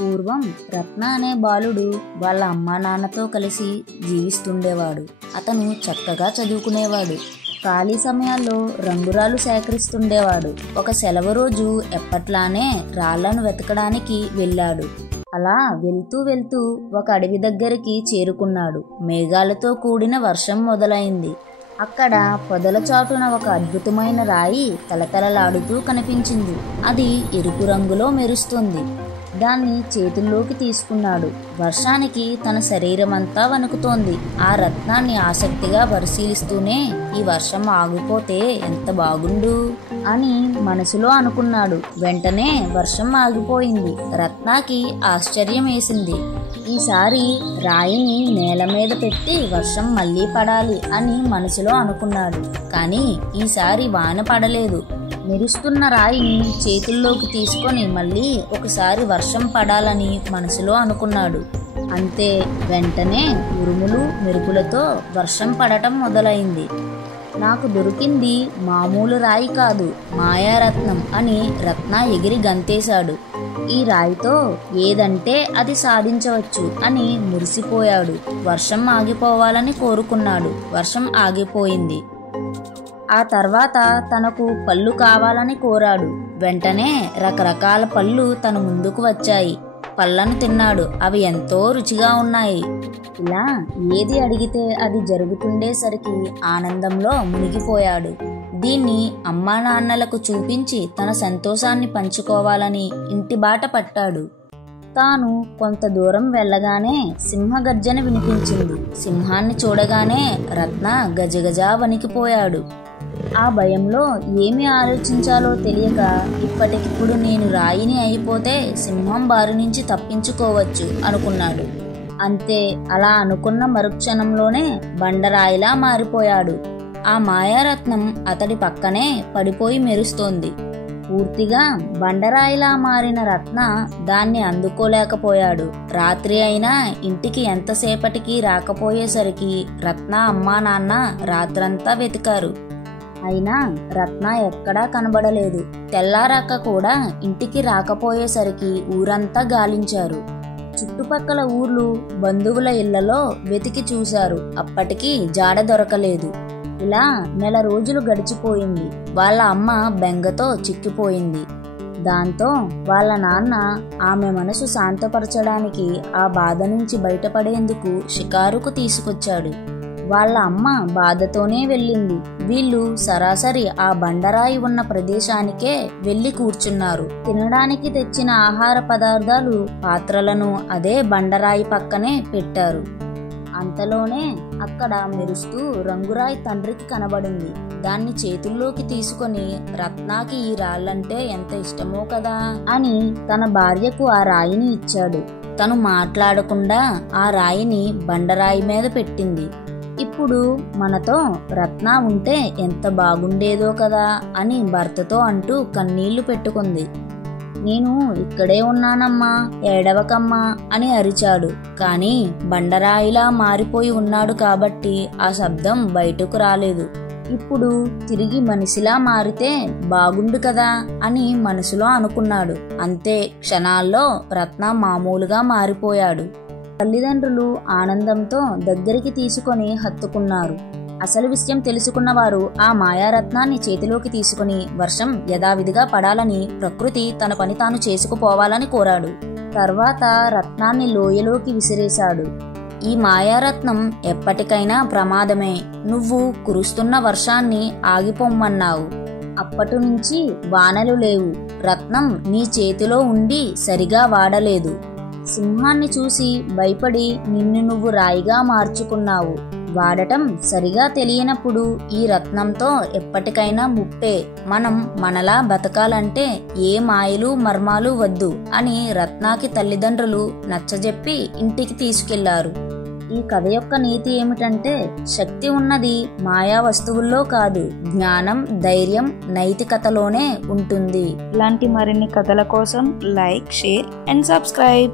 పూర్వం రత్న అనే బాలుడు వాళ్ళ అమ్మా నాన్నతో కలిసి జీవిస్తుండేవాడు. అతను చక్కగా చదువుకునేవాడు. ఖాళీ సమయాల్లో రంగురాలు సేకరిస్తుండేవాడు. ఒక సెలవు రోజు ఎప్పట్లానే రాళ్లను వెతకడానికి వెళ్ళాడు. అలా వెళ్తూ వెళ్తూ ఒక అడవి దగ్గరికి చేరుకున్నాడు. మేఘాలతో కూడిన వర్షం మొదలైంది. అక్కడ పొదల చాటున ఒక అద్భుతమైన రాయి తలతలలాడుతూ కనిపించింది. అది ఎరుపు రంగులో మెరుస్తుంది. దాన్ని చేతుల్లోకి తీసుకున్నాడు. వర్షానికి తన శరీరమంతా వణుకుతోంది. ఆ రత్నాన్ని ఆసక్తిగా పరిశీలిస్తూనే ఈ వర్షం ఆగిపోతే ఎంత బాగుండు అని మనసులో అనుకున్నాడు. వెంటనే వర్షం ఆగిపోయింది. రత్నాకి ఆశ్చర్యం వేసింది. ఈసారి రాయిని నేల మీద పెట్టి వర్షం మళ్ళీ పడాలి అని మనసులో అనుకున్నాడు. కానీ ఈసారి వాన పడలేదు. మెరుస్తున్న రాయిని చేతుల్లోకి తీసుకొని మళ్ళీ ఒకసారి వర్షం పడాలని మనసులో అనుకున్నాడు. అంతే, వెంటనే ఉరుములు మెరుపులతో వర్షం పడటం మొదలైంది. నాకు దొరికింది మామూలు రాయి కాదు, మాయారత్నం అని రత్న ఎగిరి గంతేశాడు. ఈ రాయితో ఏదంటే అది సాధించవచ్చు అని మురిసిపోయాడు. వర్షం ఆగిపోవాలని కోరుకున్నాడు. వర్షం ఆగిపోయింది. ఆ తర్వాత తనకు పళ్ళు కావాలని కోరాడు. వెంటనే రకరకాల పళ్ళు తన ముందుకు వచ్చాయి. పళ్ళను తిన్నాడు. అవి ఎంతో రుచిగా ఉన్నాయి. ఇలా ఏది అడిగితే అది జరుగుతుండేసరికి ఆనందంలో మునిగిపోయాడు. దీన్ని అమ్మా నాన్నలకు చూపించి తన సంతోషాన్ని పంచుకోవాలని ఇంటి బాట పట్టాడు. తాను కొంత దూరం వెళ్ళగానే సింహగర్జన వినిపించింది. సింహాన్ని చూడగానే రత్న గజగజా వణికిపోయాడు. ఆ భయంలో ఏమి ఆలోచించాలో తెలియక ఇప్పటికిప్పుడు నేను రాయిని అయిపోతే సింహం బారి నుంచి తప్పించుకోవచ్చు అనుకున్నాడు. అంతే, అలా అనుకున్న మరుక్షణంలోనే బండరాయిలా మారిపోయాడు. ఆ మాయారత్నం అతడి పక్కనే పడిపోయి మెరుస్తోంది. పూర్తిగా బండరాయిలా మారిన రత్న దాన్ని అందుకోలేకపోయాడు. రాత్రి అయినా ఇంటికి ఎంతసేపటికి రాకపోయేసరికి రత్న అమ్మా నాన్న రాత్రంతా వెతికారు. అయినా రత్న ఎక్కడా కనబడలేదు. తెల్లారాక కూడా ఇంటికి రాకపోయేసరికి ఊరంతా గాలించారు. చుట్టుపక్కల ఊర్లు, బంధువుల ఇళ్లలో వెతికి చూశారు. అప్పటికీ జాడ దొరకలేదు. ఇలా నెల రోజులు గడిచిపోయింది. వాళ్ళ అమ్మ బెంగతో చిక్కిపోయింది. దాంతో వాళ్ళ నాన్న ఆమె మనసు శాంతపరచడానికి ఆ బాధ నుంచి బయటపడేందుకు షికారుకు తీసుకొచ్చాడు. వాళ్ళ అమ్మ బాధతోనే వెళ్ళింది. వీళ్ళు సరాసరి ఆ బండరాయి ఉన్న ప్రదేశానికే వెళ్లి కూర్చున్నారు. తినడానికి తెచ్చిన ఆహార పదార్థాలు, పాత్రలను అదే బండరాయి పక్కనే పెట్టారు. అంతలోనే అక్కడ మెరుస్తూ రంగురాయి తండ్రికి కనబడింది. దాన్ని చేతుల్లోకి తీసుకొని రత్నాకి ఈ రాళ్ళంటే ఎంత ఇష్టమో కదా అని తన భార్యకు ఆ రాయిని ఇచ్చాడు. తను మాట్లాడకుండా ఆ రాయిని బండరాయి మీద పెట్టింది. ఇప్పుడు మనతో రత్న ఉంటే ఎంత బాగుండేదో కదా అని భర్తతో అంటూ కన్నీళ్లు పెట్టుకుంది. నేను ఇక్కడే ఉన్నానమ్మా, ఏడవకమ్మా అని అరిచాడు. కానీ బండరాయిలా మారిపోయి ఉన్నాడు కాబట్టి ఆ శబ్దం బయటకు రాలేదు. ఇప్పుడు తిరిగి మనిషిలా మారితే బాగుండు కదా అని మనసులో అనుకున్నాడు. అంతే, క్షణాల్లో రత్న మామూలుగా మారిపోయాడు. తల్లిదండ్రులు ఆనందంతో దగ్గరికి తీసుకొని హత్తుకున్నారు. అసలు విషయం తెలుసుకున్న వారు ఆ మాయారత్నాన్ని చేతిలోకి తీసుకుని వర్షం యథావిధిగా పడాలని, ప్రకృతి తన పని తాను చేసుకుపోవాలని కోరాడు. తర్వాత రత్నాన్ని లోయలోకి విసిరేశాడు. ఈ మాయారత్నం ఎప్పటికైనా ప్రమాదమే. నువ్వు కురుస్తున్న వర్షాన్ని ఆగిపోమ్మన్నావు. అప్పటి నుంచి వానలు లేవు. రత్నం నీ చేతిలో ఉండి సరిగా వాడలేదు. సింహాన్ని చూసి భయపడి నిన్ను నువ్వు రాయిగా మార్చుకున్నావు. వాడటం సరిగా తెలియనప్పుడు ఈ రత్నంతో ఎప్పటికైనా ముప్పే. మనం మనలా బతకాలంటే ఏ మాయలు మర్మాలు వద్దు అని రత్నాకి తల్లిదండ్రులు నచ్చజెప్పి ఇంటికి తీసుకెళ్లారు. ఈ కథ యొక్క నీతి ఏమిటంటే, శక్తి ఉన్నది మాయా వస్తువుల్లో కాదు, జ్ఞానం, ధైర్యం, నైతికతలోనే ఉంటుంది. ఇలాంటి మరిన్ని కథల కోసం లైక్, షేర్ అండ్ సబ్స్క్రైబ్.